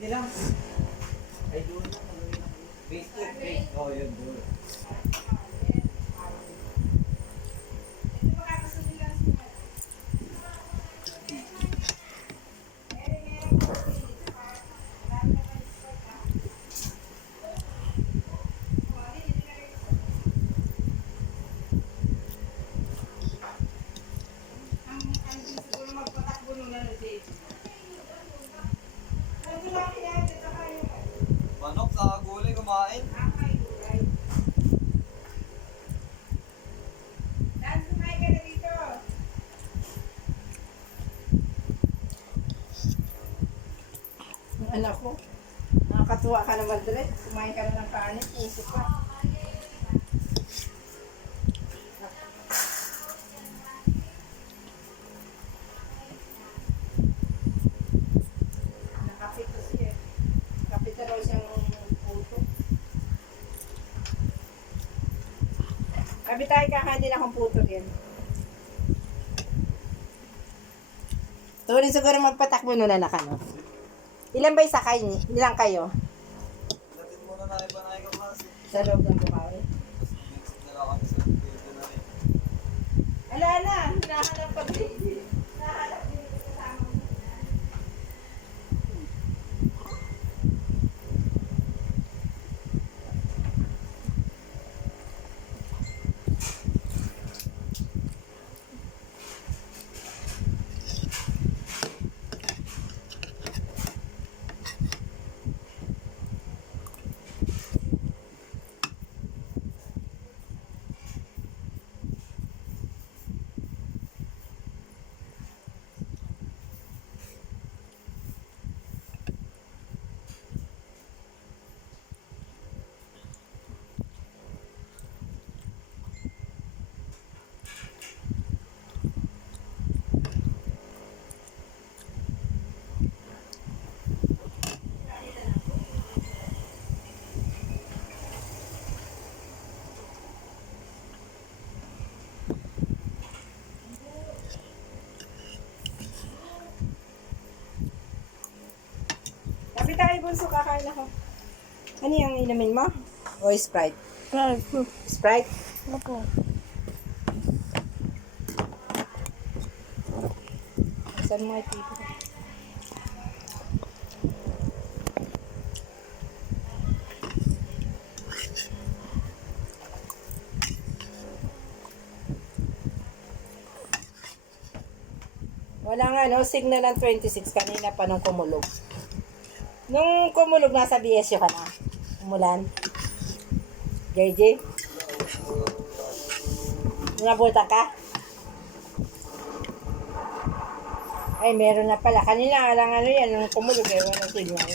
nila. Ay, doon. Face to face. Oh, yun, doon. Manok sa gulay kumain. Ang anak ko, nakakatuwa ka naman direct. Kumain ka na ng kanin, puso ka. Nakapit ko siya. Kapit na raw siyang puto. Kapit tayo kakanin akong puto din. Tuloy siguro magpatakbo nun anak ano. Ilan ba sakay ni? Ilan kayo? Latin muna na ipanay ka klase. Sa loob ng bukawi. Mixit na lang kami sa video na rin. Ala na, hinahanap pag nahanap din yung kasama mo. Sabi tayo bunso, kakain ako. Ano yung inumin mo? O Sprite? Sprite? Opo. Saan mo ito? Wala nga, no? Signal ng 26 kanina pa nung kumulog. Nung kumulog, nasa BSU ka na. Umulan. JJ? Nabuta ka? Ay, meron na pala. Kanina lang ano yan, nung kumulog eh, walang signal.